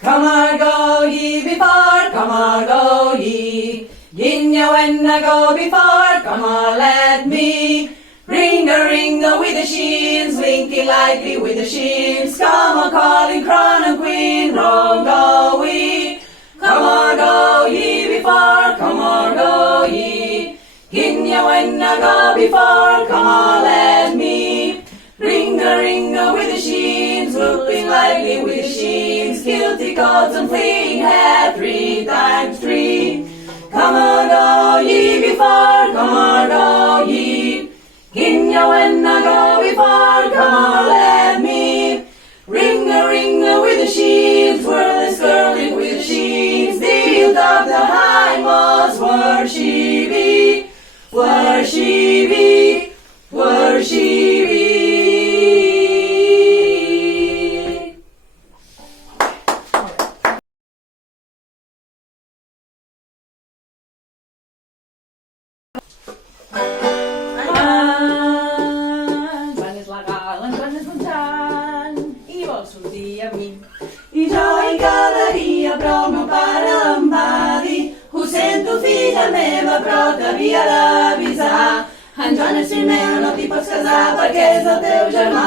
Come on, go ye before, come on, go ye. Gin ya when I go before, come on, let me. Ring a with the sheens, winky lightly with the sheens. Come on, calling crown and queen, wrong go we. Come on, go ye before, come on, go ye. Gin ya when I go before, come on, let me. Ring a with the sheens, whooping lightly with the sheens. Guilty coats and fleeing hair, 3 times 3. Come on, go ye before, come on, go ye. Gin ya when I go before, come on, let me. Ring a with the sheens, whirling, skirling with the sheens. Deal up the hindmost, where she be, where she be, where she be. I jo hi quedaria, però el meu pare em va dir: ho sento, filla meva, però t'havia d'avisar. En Joan és fill meu, no t'hi pots casar perquè és el teu germà.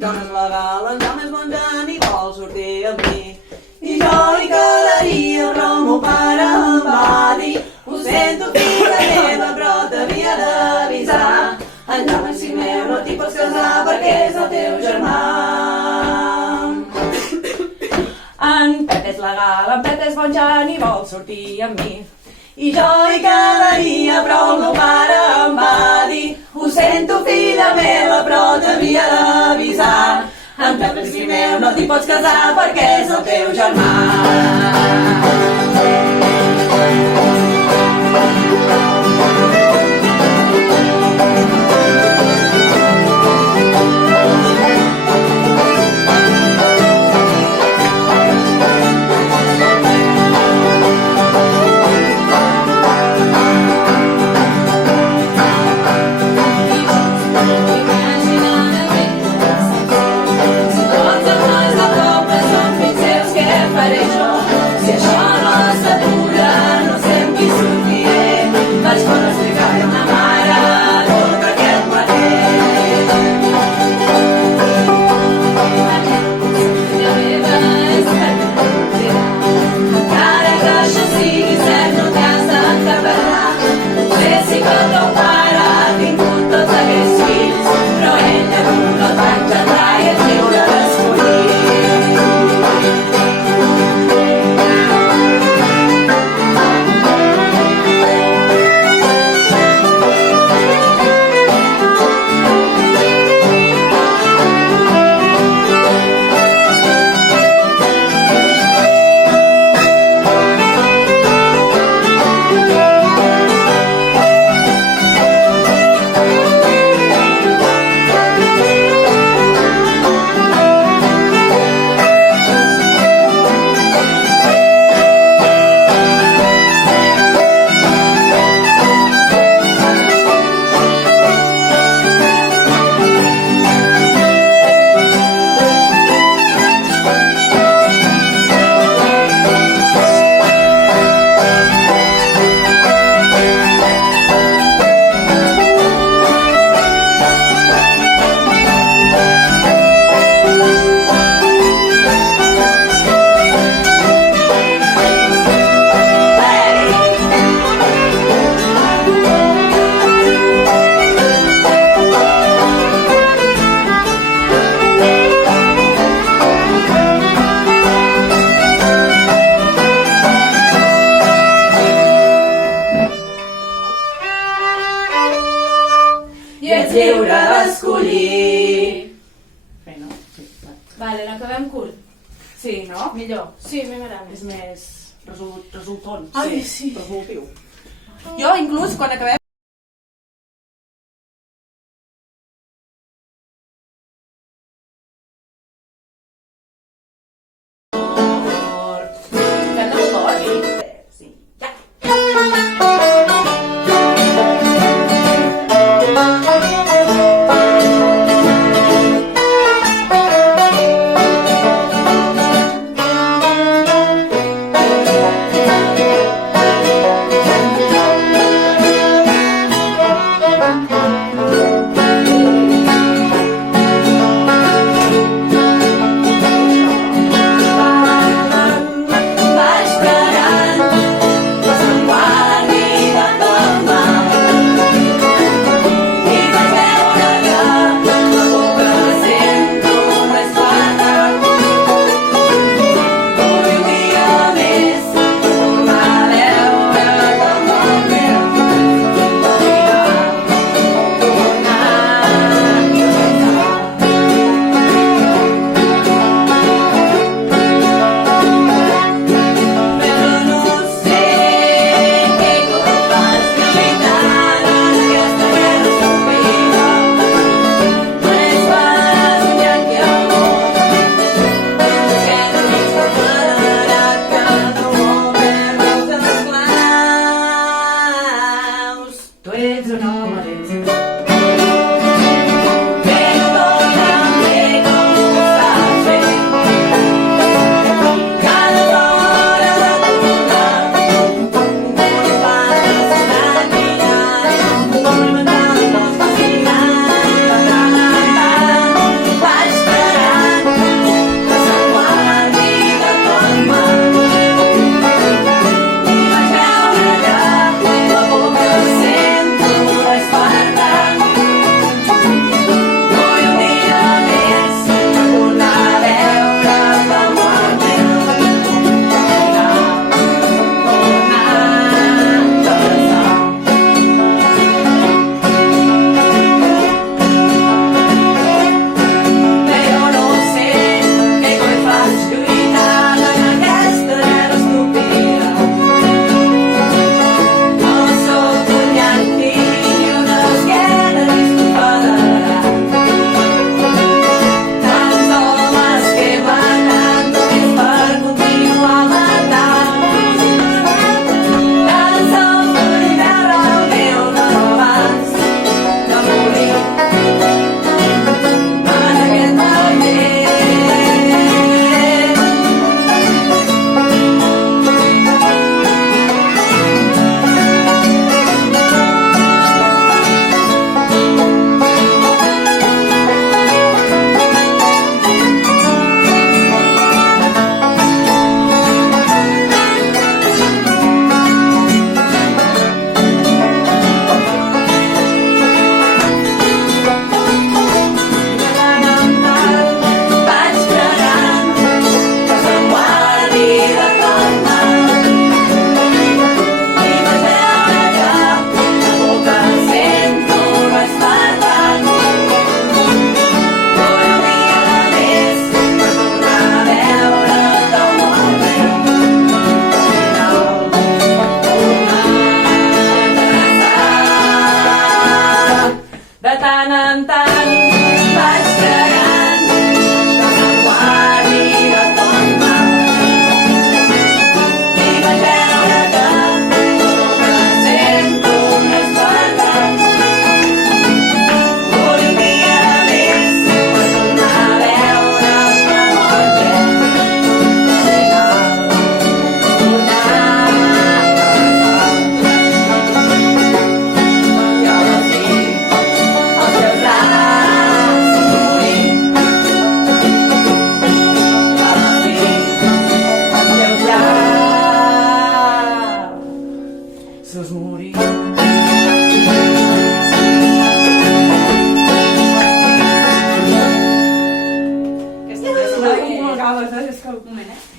Joan és legal, en Joan és bon Jan i vol sortir amb mi. I jo hi quedaria, però el meu pare em va dir: ho sento, filla meva, però t'havia d'avisar. En Joan és fill meu, no t'hi pots casar perquè és el teu germà. En Pep és legal, en Pep és bon Jan i vol sortir amb mi. I jo hi quedaria, però el meu pare em va dir: ho sento, filla meva, però t'havia d'avisar. En Pep és fill meu, no t'hi pots casar perquè és el teu germà. Si això no s'atura, no sé amb qui sortiré. Vaig córrer a explicar-li a ma mare tot aquest mateix. Filla meva, és cert que t'ho encara que això sigui cert, no t'has d'encarregar. Potser sí que el teu pare ha tingut tots aquells fills, però ella tu no et va engendrar i et lliure d'escollir. I ets lliure d'escollir. Vale, l'acabem curt. Sí, no? Millor. Sí, m'agrada. És més resultant. Ai, sí. Resolutiu. Jo, inclús, quan acabem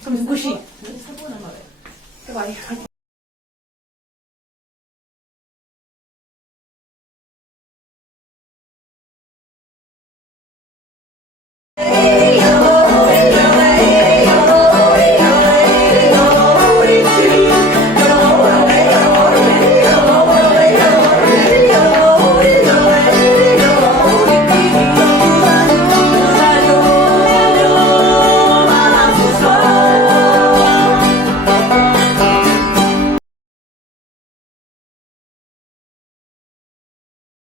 Come squishy. Que guai.